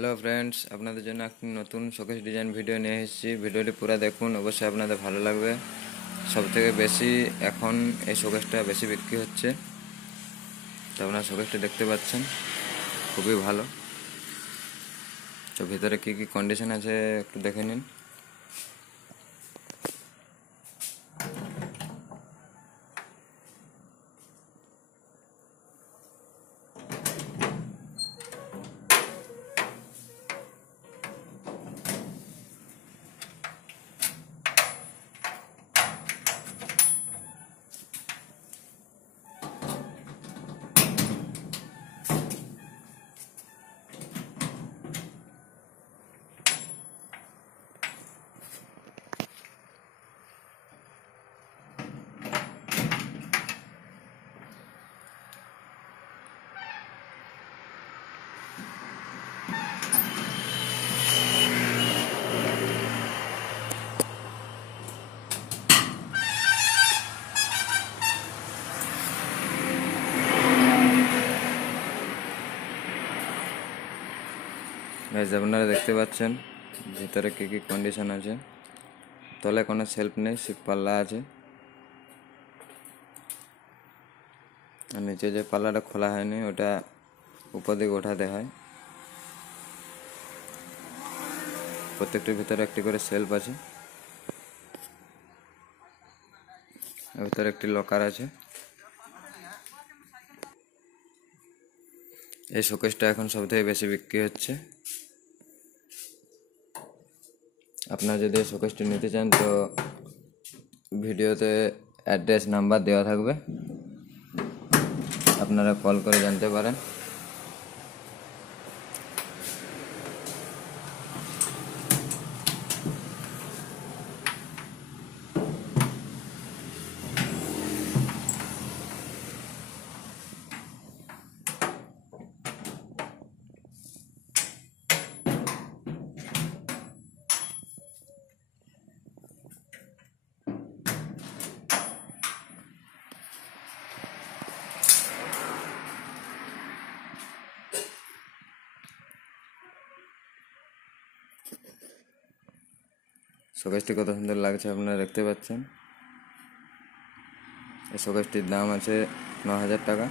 Hello friends, আপনাদের জন্য একটি নতুন শোকেস ডিজাইন ভিডিও নিয়ে এসেছি। ভিডিওটি পুরো দেখুন, অবশ্যই আপনাদের ভালো লাগবে। সবথেকে বেশি এখন এই শোকেসটা বেশি বিক্রি হচ্ছে, তো আপনারা শোকেসটা দেখতে পাচ্ছেন, খুবই ভালো। তো ভিতরে কী কী কন্ডিশন আছে একটু দেখে নিন। গাইজ, আপনারা দেখতে পাচ্ছেন ভিতরে কী কী কন্ডিশন আছে। তলে কোনো সেলফ নেই, সিপ পাল্লা আছে, আর নিচে যে পাল্লাটা খোলা হয়নি ওটা উপর দিকে ওঠাতে হয়। প্রত্যেকটির ভিতরে একটি করে সেলফ আছে, ভিতরে একটি লকার আছে। এই শোকেসটা এখন সবথেকে বেশি বিক্রি হচ্ছে। আপনারা যদি এই শোকেসটি নিতে চান তো ভিডিওতে অ্যাড্রেস নাম্বার দেওয়া থাকবে, আপনারা কল করে জানতে পারেন। শোকেসটি কত সুন্দর লাগছে আপনারা দেখতে পাচ্ছেন। এই শোকেসটির দাম আছে 9,000 টাকা।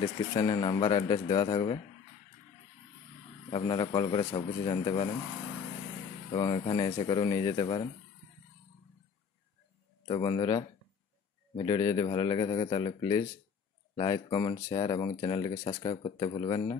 ডিসক্রিপশানে নাম্বার অ্যাড্রেস দেওয়া থাকবে, আপনারা কল করে সব কিছু জানতে পারেন এবং এখানে এসে করেও নিয়ে যেতে পারেন। তো বন্ধুরা, ভিডিওটি যদি ভালো লেগে থাকে তাহলে প্লিজ লাইক, কমেন্ট, শেয়ার এবং চ্যানেলটিকে সাবস্ক্রাইব করতে ভুলবেন না।